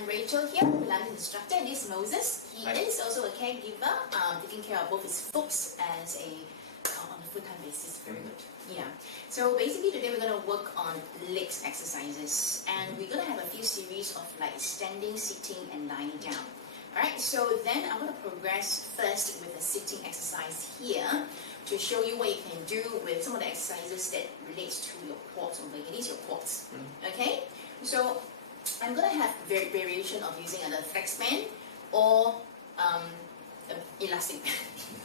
I'm Rachel here, Pilates instructor, and this is Moses. He is also a caregiver, taking care of both his folks as on a full-time basis. Very good. Yeah. So basically today we're going to work on legs exercises, and we're going to have a few series of like standing, sitting, and lying down. Alright, so then I'm going to progress first with a sitting exercise here to show you what you can do with some of the exercises that relates to your quads over here. These are your quads. Okay? So I'm going to have variation of using either flex band or elastic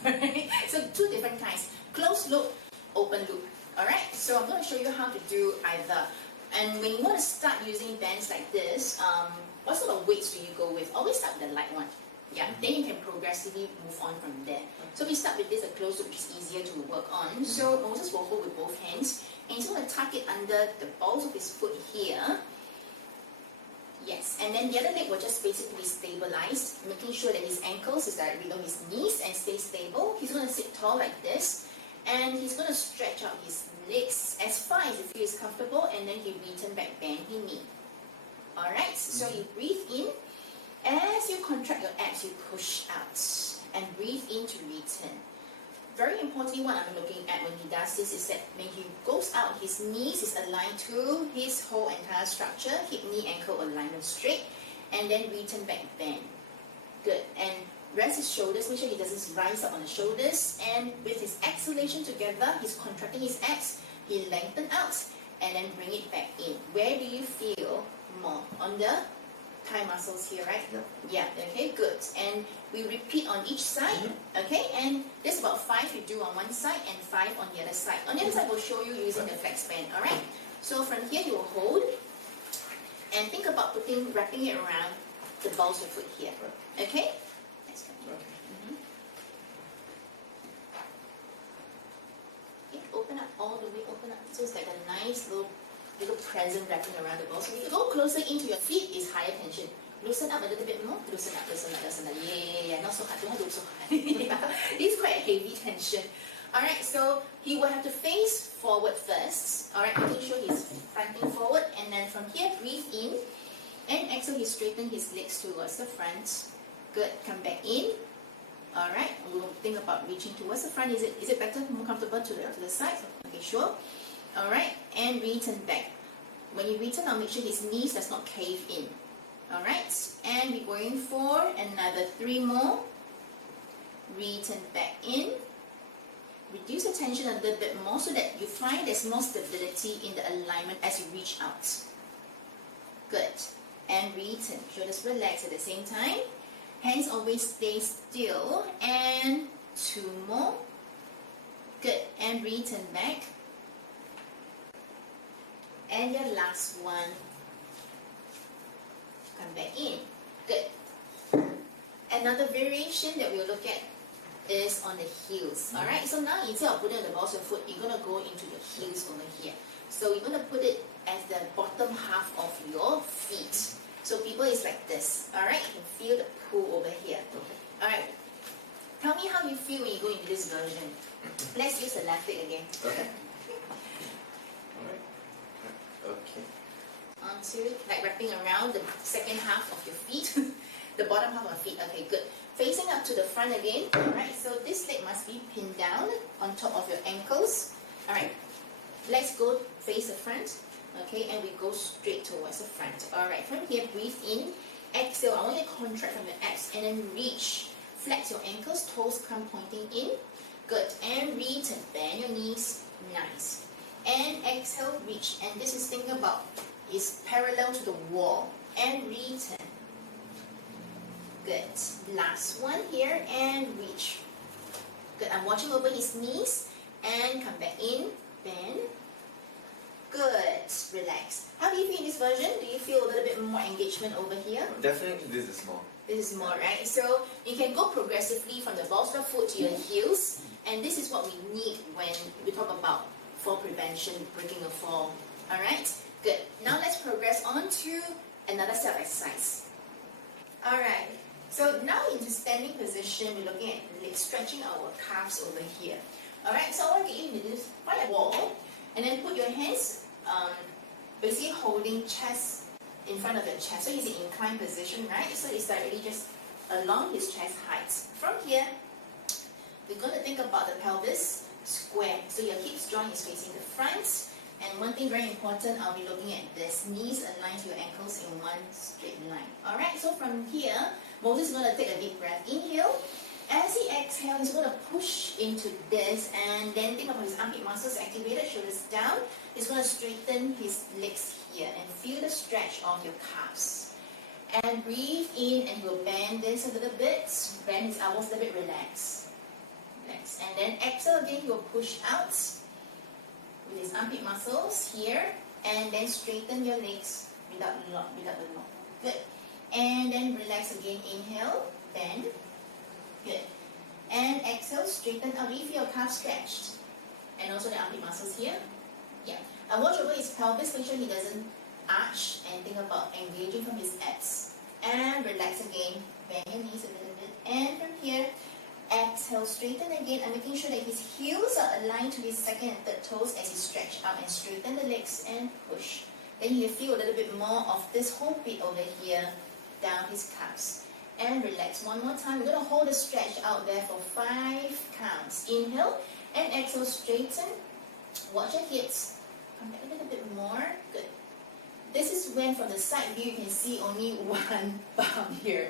band. Right? So two different kinds, closed loop, open loop. Alright, so I'm going to show you how to do either. And when you want to start using bands like this, what sort of weights do you go with? Always start with the light one. Yeah, then you can progressively move on from there. So we start with this, a closed loop, which is easier to work on. So Moses will hold with both hands, and he's going to tuck it under the balls of his foot here. Yes, and then the other leg will just basically stabilize, making sure that his ankles is directly below his knees and stay stable. He's going to sit tall like this, and he's going to stretch out his legs as far as he feels comfortable, and then he return back, bend his knee. Alright, so you breathe in. As you contract your abs, you push out, and breathe in to return. Very importantly, what I'm looking at when he does this is that when he goes out, his knees is aligned to his whole entire structure, hip, knee, ankle alignment straight, and then return back, bend. Good. And rest his shoulders, make sure he doesn't rise up on the shoulders, and with his exhalation together, he's contracting his abs, he lengthen out, and then bring it back in. Where do you feel more? On the thigh muscles here, right? Yeah, okay, good. And we repeat on each side, okay? And there's about 5 you do on one side and 5 on the other side. On the other side, we'll show you using the flex band, alright? So from here, you will hold, and think about wrapping it around the balls of your foot here, okay? Let's go. Okay, open up all the way, open up. So it's like a nice little present wrapping around the ball. So if you go closer into your feet, is higher tension. Loosen up a little bit more. Loosen up, loosen up, loosen up. Yeah, not so hard. Don't have to look so hard. Yeah. This is quite a heavy tension. Alright, so he will have to face forward first. Alright, making sure he's fronting forward. And then from here, breathe in. And exhale, he straighten his legs towards the front. Good. Come back in. Alright, we'll think about reaching towards the front. Is it better, more comfortable to the side? Okay, sure. Alright, and return back. When you return, I'll make sure his knees does not cave in. Alright, and we're going for another 3 more. Return back in. Reduce the tension a little bit more so that you find there's more stability in the alignment as you reach out. Good. And return. Shoulders relax at the same time. Hands always stay still. And 2 more. Good. And return back. And your last one. Come back in. Good. Another variation that we'll look at is on the heels. Alright, so now instead of putting on the balls of your foot, you're going to go into your heels over here. So you're going to put it as the bottom half of your feet. So people is like this. Alright, you can feel the pull over here. Alright, tell me how you feel when you go into this version. Let's use the left leg again. Okay. Alright. Okay. Onto, like wrapping around the second half of your feet, the bottom half of your feet. Okay, good. Facing up to the front again. Alright, so this leg must be pinned down on top of your ankles. Alright, let's go face the front. Okay, and we go straight towards the front. Alright, from here, breathe in. Exhale, I want you to contract from your abs and then reach. Flex your ankles, toes come pointing in. Good, and return. Bend your knees. Nice. And exhale, reach. And this is thinking about is parallel to the wall. And return. Good. Last one here and reach. Good. I'm watching over his knees and come back in. Bend. Good. Relax. How do you feel in this version? Do you feel a little bit more engagement over here? Definitely this is more. This is more, right? So you can go progressively from the balls of the foot to your heels. And this is what we need when we talk about fall prevention, breaking a fall. Alright? Good. Now let's progress on to another set of exercise. Alright. So now in the standing position, we're looking at stretching our calves over here. Alright, so I want to get you into this, find a wall, and then put your hands basically holding chest in front of your chest. So he's in inclined position, right? So it's directly just along his chest height. From here, we're going to think about the pelvis square. So your hips joint is facing the front. And one thing very important, I'll be looking at this. Knees aligned to your ankles in one straight line. Alright, so from here, Moses is going to take a deep breath. Inhale. As he exhales, he's going to push into this, and then think about his armpit muscles activated, shoulders down. He's going to straighten his legs here and feel the stretch of your calves. And breathe in, and he will bend this a little bit, bend his elbows a little bit, relax. Relax. And then exhale again, he will push out with his armpit muscles here, and then straighten your legs without the knot. Good. And then relax again, inhale, bend. Good. And exhale, straighten out, leave your calf stretched. And also the armpit muscles here. Yeah. And watch over his pelvis, make sure he doesn't arch, and think about engaging from his abs. And relax again, bend your knees a little bit. And from here, exhale, straighten again, and making sure that his heels are aligned to his second and third toes as he stretch out, and straighten the legs and push. Then you feel a little bit more of this whole bit over here, down his calves. And relax one more time. We're going to hold the stretch out there for 5 counts. Inhale and exhale, straighten. Watch your hips. Come back a little bit more. Good. This is when from the side view you can see only one bump here.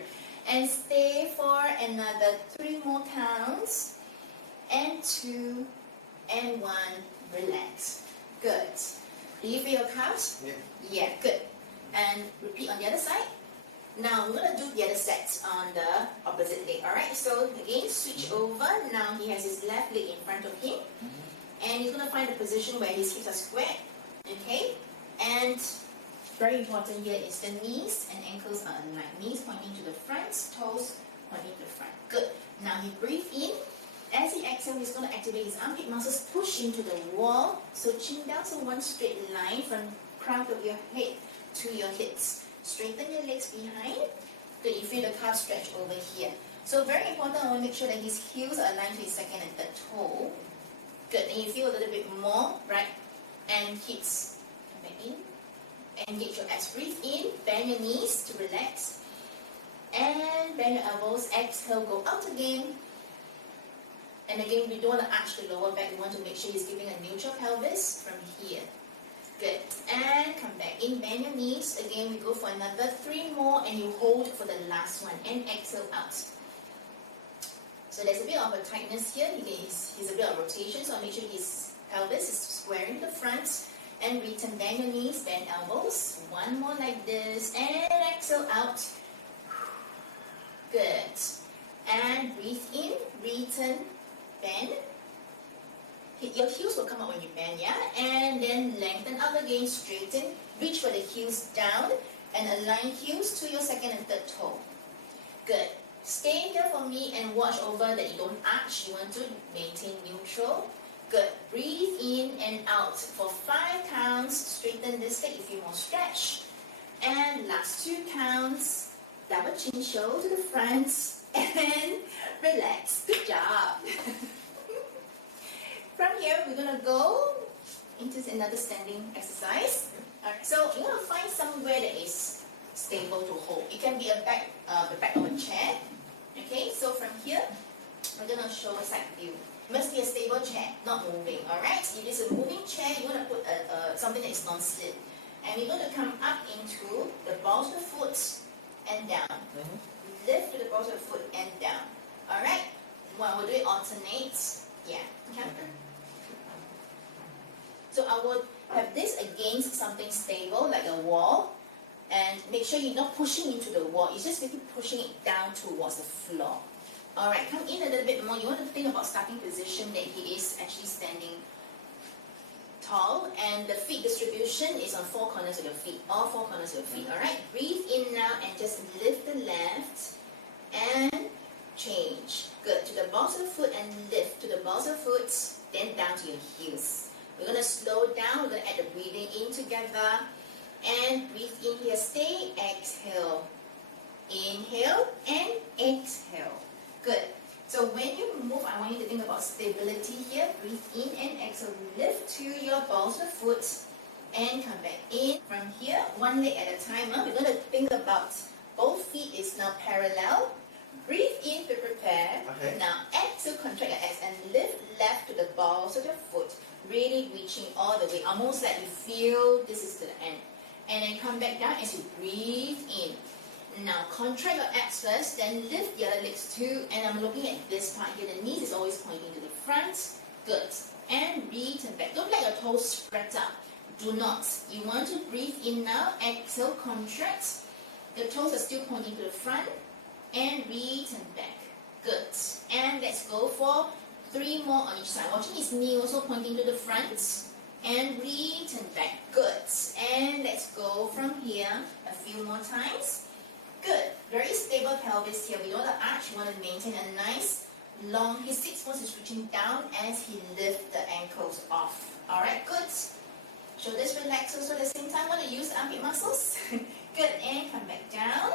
And stay for another 3 more counts. And 2 and 1. Relax. Good. Do you feel your calves? Yeah. Yeah, good. And repeat on the other side. Now, we're going to do the other set on the opposite leg, alright? So, again, switch over. Now, he has his left leg in front of him. And he's going to find a position where his hips are squared. Okay? And very important here is the knees and ankles are aligned. Knees pointing to the front, toes pointing to the front. Good. Now, he breathes in. As he exhales, he's going to activate his armpit muscles, push into the wall. So, chin down, so one straight line from crown of your head to your hips. Straighten your legs behind. Good, you feel the calf stretch over here. So very important, I want to make sure that his heels are aligned to his second and third toe. Good, and you feel a little bit more, right? And hips. Come back in. Engage your abs. Breathe in, bend your knees to relax. And bend your elbows. Exhale, go out again. And again, we don't want to arch the lower back. We want to make sure he's giving a neutral pelvis from here. Good. And come back in, bend your knees. Again, we go for another 3 more, and you hold for the last one. And exhale out. So there's a bit of a tightness here. He's a bit of rotation, so I'll make sure his pelvis is squaring the front. And return, bend your knees, bend elbows. 1 more like this. And exhale out. Good. And breathe in, return, bend. Your heels will come up when you bend, yeah? And then lengthen up again, straighten, reach for the heels down, and align heels to your second and third toe. Good. Stay here for me and watch over that you don't arch. You want to maintain neutral. Good. Breathe in and out for 5 counts. Straighten this leg, if you more stretch. And last 2 counts. Double chin show to the front. And relax. Good job. From here, we're going to go into another standing exercise. Alright, so you're going to find somewhere that is stable to hold. It can be the back of a chair. Okay, so from here, we're going to show a side view. It must be a stable chair, not moving. Alright, if it's a moving chair, you want to put something that is non-slip. And we're going to come up into the balls of the foot and down. Lift to the balls of the foot and down. Alright, well, we'll do it alternate. Yeah, okay. So I would have this against something stable, like a wall, and make sure you're not pushing into the wall. You're just maybe pushing it down towards the floor. Alright, come in a little bit more. You want to think about starting position that he is actually standing tall, and the feet distribution is on 4 corners of your feet, all 4 corners of your feet. Alright, breathe in now and just lift the left and change. Good, to the balls of the foot and lift to the balls of the foot, then down to your heels. We're going to slow down, we're going to add the breathing in together, and breathe in here, stay, exhale, inhale, and exhale. Good. So when you move, I want you to think about stability here, breathe in and exhale, lift to your balls of the foot, and come back in. From here, one leg at a time. We're going to think about both feet is now parallel. Breathe in to prepare. Okay. Now exhale, contract your abs and lift left to the balls of your foot, really reaching all the way, almost like you feel this is to the end. And then come back down as you breathe in. Now contract your abs first, then lift the other legs too. And I'm looking at this part here. The knees is always pointing to the front. Good. And return back. Don't let your toes spread out. Do not. You want to breathe in now. Exhale, contract. The toes are still pointing to the front. And return back. Good. And let's go for 3 more on each side. Watching his knee also pointing to the front. And return back. Good. And let's go from here a few more times. Good. Very stable pelvis here. We don't want to arch. We want to maintain a nice long. His sit bones is reaching down as he lifts the ankles off. Alright, good. Shoulders relax also at the same time. Want to use the armpit muscles. Good. And come back down.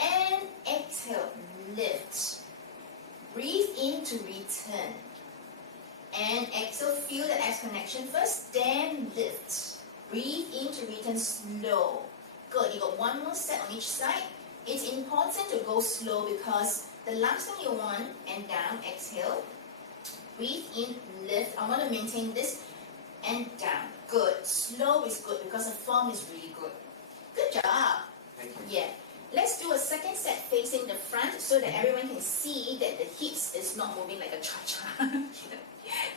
And exhale, lift. Breathe in to return. And exhale, feel the abs connection first, then lift. Breathe in to return slow. Good, you got one more set on each side. It's important to go slow because the last thing you want, and down, exhale. Breathe in, lift. I want to maintain this, and down. Good, slow is good because the form is really good. Good job. Thank you. Yeah. Let's do a second set facing the front so that everyone can see that the hips is not moving like a cha-cha.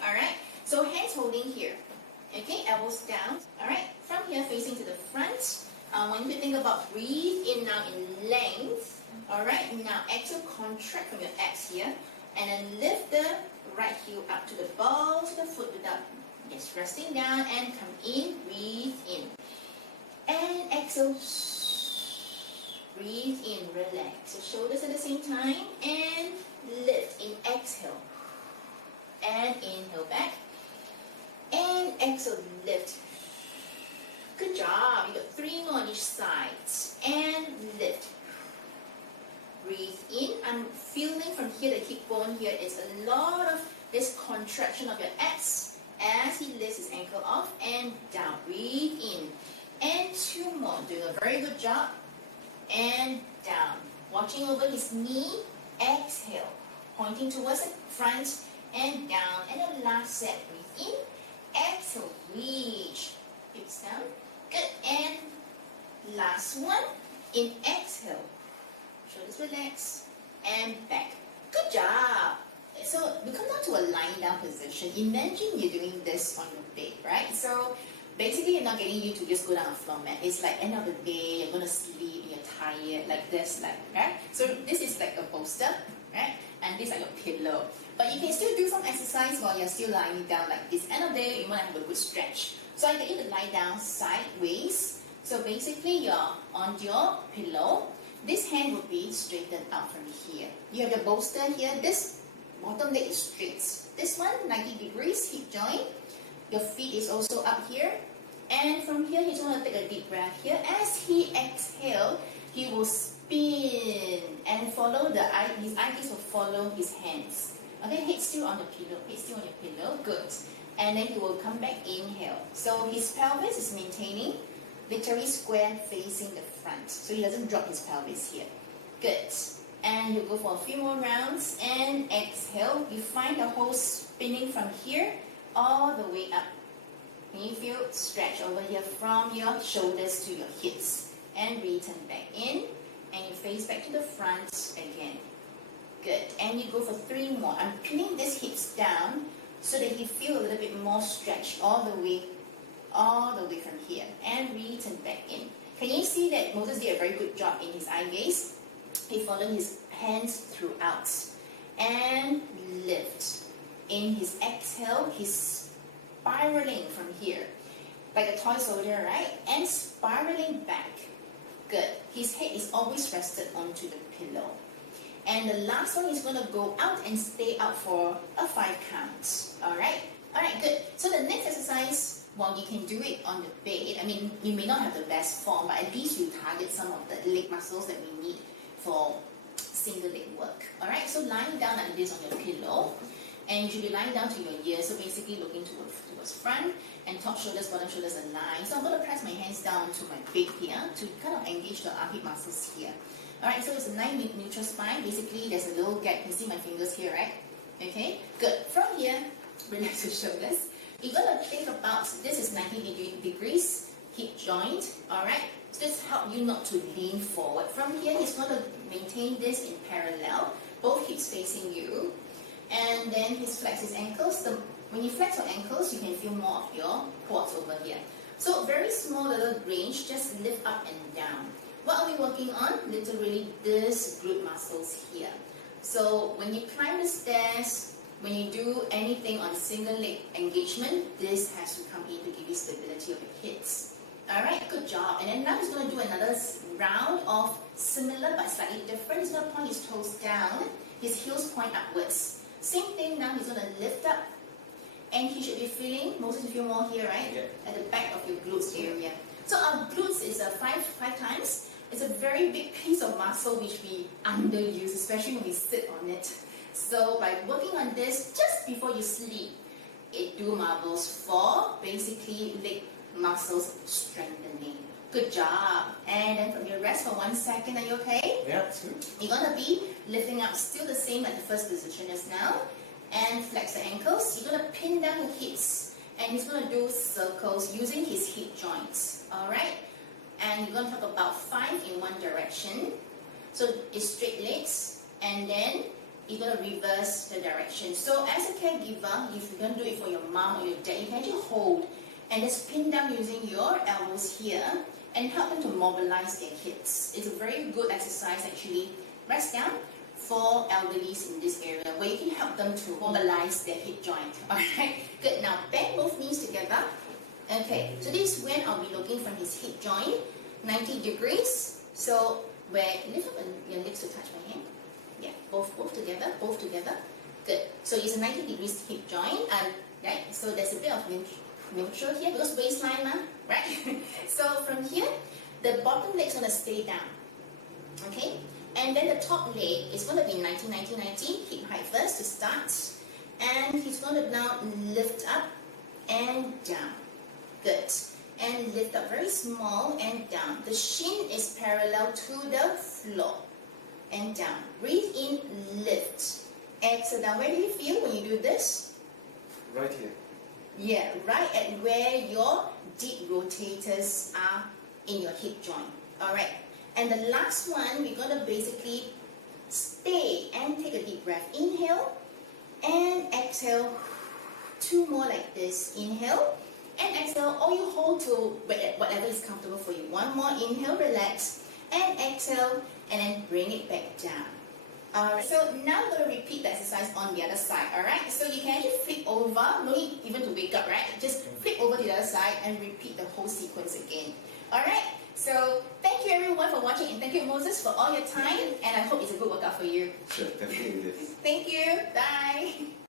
Alright, so hands holding here. Okay, elbows down. Alright, from here facing to the front. I want you to think about breathe in now in length. Alright, now exhale, contract from your abs here. And then lift the right heel up to the balls of the foot without just resting down and come in, breathe in. And exhale. Breathe in, relax. So shoulders at the same time and lift in exhale. And inhale back. And exhale, lift. Good job. You got 3 more on each side. And lift. Breathe in. I'm feeling from here, the hip bone here is a lot of this contraction of your abs as he lifts his ankle off and down. Breathe in. And 2 more. Doing a very good job. And down. Watching over his knee. Exhale. Pointing towards the front and down. And the last set. Breathe in. Exhale. Reach. Hips down. Good. And last one. In exhale. Shoulders relax. And back. Good job. So we come down to a lying down position. Imagine you're doing this on your bed, right? So basically, you're not getting you to just go down a floor mat. It's like end of the day, you're gonna sleep, you're tired, like this, like right. So this is like a bolster, right? And this is like a pillow. But you can still do some exercise while you're still lying down like this. End of the day, you wanna have a good stretch. So I get you to lie down sideways. So basically, you're on your pillow. This hand would be straightened out from here. You have your bolster here. This bottom leg is straight. This one, 90 degrees, hip joint. Your feet is also up here. And from here, he's going to take a deep breath here. As he exhales, he will spin and follow his eyes will follow his hands. Okay, head still on the pillow. Head still on your pillow. Good. And then he will come back, inhale. So his pelvis is maintaining literally square facing the front. So he doesn't drop his pelvis here. Good. And you go for a few more rounds. And exhale. You find the whole spinning from here all the way up. Can you feel stretch over here from your shoulders to your hips? And return back in. And you face back to the front again. Good. And you go for 3 more. I'm pinning these hips down so that you feel a little bit more stretch all the way from here. And return back in. Can you see that Moses did a very good job in his eye gaze? He followed his hands throughout. And lift. In his exhale, he's spiraling from here. Like a toy soldier, right? And spiraling back. Good. His head is always rested onto the pillow. And the last one is going to go out and stay out for a 5 count. Alright? Alright, good. So the next exercise, well, you can do it on the bed. I mean, you may not have the best form, but at least you target some of the leg muscles that we need for single leg work. Alright, so lying down like this on your pillow. And you should be lying down to your ears, so basically looking towards front. and top shoulders, bottom shoulders aligned. So I'm going to press my hands down to my big here to kind of engage the armpit muscles here. Alright, so it's a nice neutral spine. Basically, there's a little gap. You can see my fingers here, right? Okay, good. From here, relax your shoulders. You're going to think about, this is 90 degrees hip joint, alright? So this helps you not to lean forward. From here, he's going to maintain this in parallel, both hips facing you. And then he's flex his ankles. When you flex your ankles, you can feel more of your quads over here. So very small little range, just lift up and down. What are we working on? Literally this glute muscles here. So when you climb the stairs, when you do anything on single leg engagement, this has to come in to give you stability of your hips. Alright, good job. And then now he's going to do another round of similar but slightly different. He's going to point his toes down, his heels point upwards. Same thing now, he's going to lift up. And he should be feeling, most of you feel more here, right? Yeah. At the back of your glutes area. So our glutes is five times. It's a very big piece of muscle which we underuse, especially when we sit on it. So by working on this just before you sleep, it do marvels for basically leg muscles strengthening. Good job. And then from your rest for 1 second, are you okay? Yeah, that's good. You're going to be lifting up still the same like the first position as now. And flex the ankles. You're going to pin down your hips. And he's going to do circles using his hip joints. Alright? And you're going to talk about 5 in one direction. So it's straight legs. And then you're going to reverse the direction. So as a caregiver, if you're going to do it for your mom or your dad, you can actually hold and just pin down using your elbows here and help them to mobilize their hips. It's a very good exercise actually. Rest down for elderlies in this area where you can help them to mobilize their hip joint. Alright, good. Now bend both knees together. Okay, so this is when I'll be looking from his hip joint, 90 degrees. So where lift up your legs to touch my hand. Yeah, both together, both together. Good. So it's a 90 degrees hip joint, right? So there's a bit of neutral here because waistline, right? So from here, the bottom leg's gonna stay down. Okay, and then the top leg is gonna be 90, 90, 90. Hip height first to start, and he's gonna now lift up and down. Good. And lift up very small and down. The shin is parallel to the floor. And down. Breathe in, lift. Exhale down. Where do you feel when you do this? Right here. Yeah, right at where your deep rotators are in your hip joint. Alright. And the last one, we're going to basically stay and take a deep breath. Inhale and exhale. 2 more like this. Inhale and exhale, or you hold to whatever is comfortable for you. 1 more. Inhale, relax, and exhale, and then bring it back down. Alright, so now we're going to repeat the exercise on the other side. Alright, so you can actually flip over, no need even to wake up, right? Just flip over to the other side and repeat the whole sequence again. Alright, so thank you everyone for watching, and thank you Moses for all your time, and I hope it's a good workout for you. Sure, definitely it is. Thank you, bye.